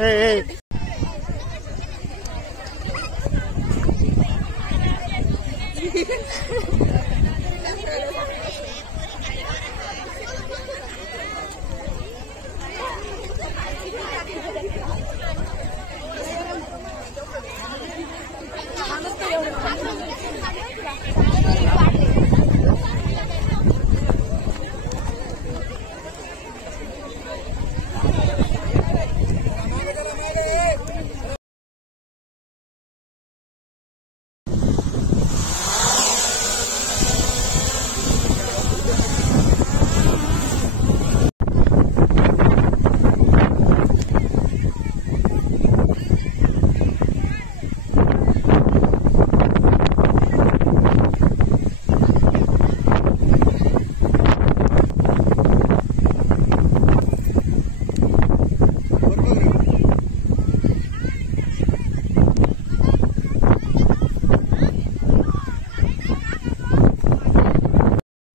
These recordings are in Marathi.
Hey.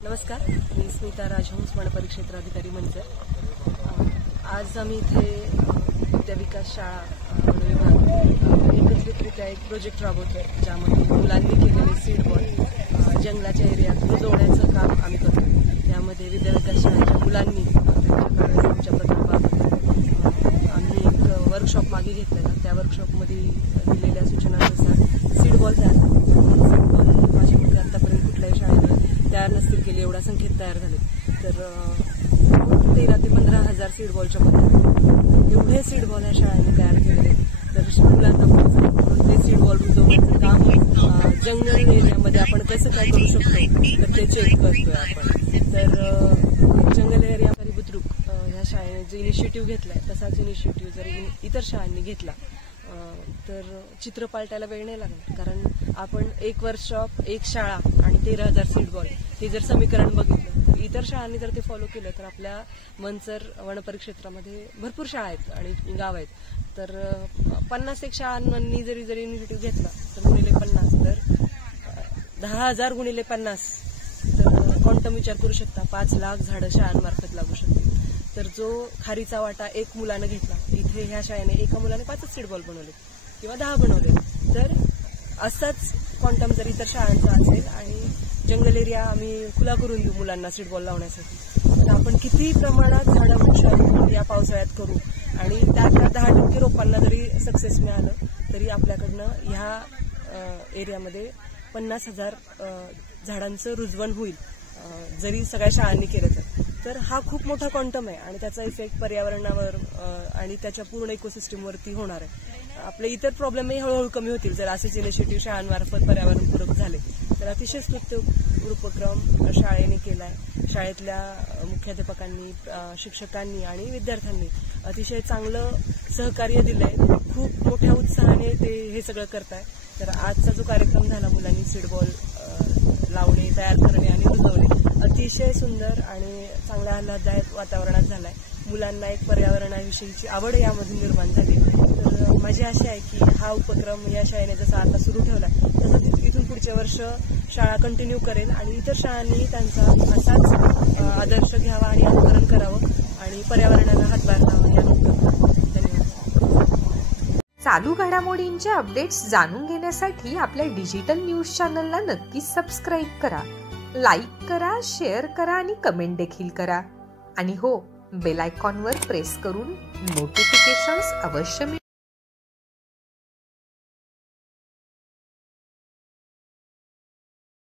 नमस्कार, मी स्मिता राजहंस, वनपरिक्षेत्र अधिकारी मंचर। आज आम्ही इथे विद्याविकास शाळा वन विभाग एकत्रितरित्या एक प्रोजेक्ट राबवतोय, ज्यामध्ये मुलांनी केलेले सीड बॉल जंगलाच्या एरियात रुजवण्याचं काम आम्ही करतो। त्यामध्ये विद्याविकास शाळेच्या मुलांनी त्यांच्या प्रकल्पात आम्ही एक वर्कशॉप मागे घेतलेला। त्या वर्कशॉपमध्ये दिलेल्या सूचनांनुसार सीड बॉल तयार करतो। सीड बॉल माझ्या मते आतापर्यंत कुठल्याही शाळेने तयार नसतील केले, एवढ्या संख्येत तयार झाले। तर 13,000 ते 15,000 सीड बॉलच्या मध्ये एवढे सीड बॉल या शाळेने तयार केले। तर मुलांना ते सीड बॉल रुजवण्याचं काम जंगल एरियामध्ये आपण कसं काय करू शकतो तर ते चेक करतोय आपण। तर जंगल एरिया बुद्रुक ह्या शाळेने जे इनिशिएटिव्ह घेतलाय तसाच इनिशिएटिव्ह जर इतर शाळांनी घेतला तर चित्र पालटायला वेळ नाही लागणार। कारण आपण एक वर्कशॉप, एक शाळा आणि 13,000 सीड बॉल हे जर समीकरण बघितलं तर इतर शाळांनी जर ते फॉलो केलं तर आपल्या मंचर वनपरिक्षेत्रामध्ये भरपूर शाळा आहेत आणि गाव आहेत। तर 50 शाळांनी जरी इनिशिएटिव्ह घेतला तर गुणिले 50 तर 10,000 गुणिले 50 तर क्वांटम विचार करू शकता, 5 लाख झाडं शाळांमार्फत लागू शकतील। तर जो खारीचा वाटा एक मुलानं घेतला, इथे ह्या शाळेने एका मुलाने 5 सीड बॉल बनवले किंवा 10 बनवले, तर असाच क्वांटम जर इतर शाळांचा असेल आणि जंगल एरिया आम्ही खुला करून देऊ मुलांना सीड बॉल लावण्यासाठी, तर आपण किती प्रमाणात झाडं वृक्ष या पावसाळ्यात करू आणि त्यातल्या 10% रोपांना जरी सक्सेस मिळालं तरी आपल्याकडनं ह्या एरियामध्ये 50,000 झाडांचं रुजवण होईल जरी सगळ्या शाळांनी केलं तर हा खूप मोठा क्वांटम आहे आणि त्याचा इफेक्ट पर्यावरणावर आणि त्याच्या पूर्ण इकोसिस्टमवरती होणार आहे। आपले इतर प्रॉब्लेमही हळूहळू कमी होतील जर असेच इनिशिएटिव्ह शाळांमार्फत पर्यावरणपूरक झाले तर। अतिशय स्तुत्य उपक्रम शाळेने केलाय। शाळेतल्या मुख्याध्यापकांनी, शिक्षकांनी आणि विद्यार्थ्यांनी अतिशय चांगलं सहकार्य दिलंय। खूप मोठ्या उत्साहाने ते हे सगळं करताय। तर आजचा जो कार्यक्रम झाला, मुलांनी सीड बॉल लावणे, तयार करणे आणि रुजवणे, अतिशय सुंदर आणि चांगल्या आल्हाददायक वातावरणात झालाय। मुलांना एक पर्यावरणाविषयीची आवड यामधून निर्माण झाली। तर माझी आशा आहे की हा उपक्रम या शाळेने जसा आता सुरू ठेवला तसं इथून पुढच्या वर्ष शाळा कंटिन्यू करेल आणि इतर शाळांनी त्यांचा असाच आदर्श घ्यावा आणि अनुकरण करावं आणि पर्यावरणाला हातभार लावावा यानंतर। धन्यवाद। चालू घडामोडींचे अपडेट्स जाणून घेण्यासाठी आपल्या डिजिटल न्यूज चॅनलला नक्कीच सबस्क्राईब करा, लाईक करा, शेअर करा आणि कमेंट देखील करा। आणि हो, बेल आयकॉनवर प्रेस करून नोटिफिकेशन्स अवश्य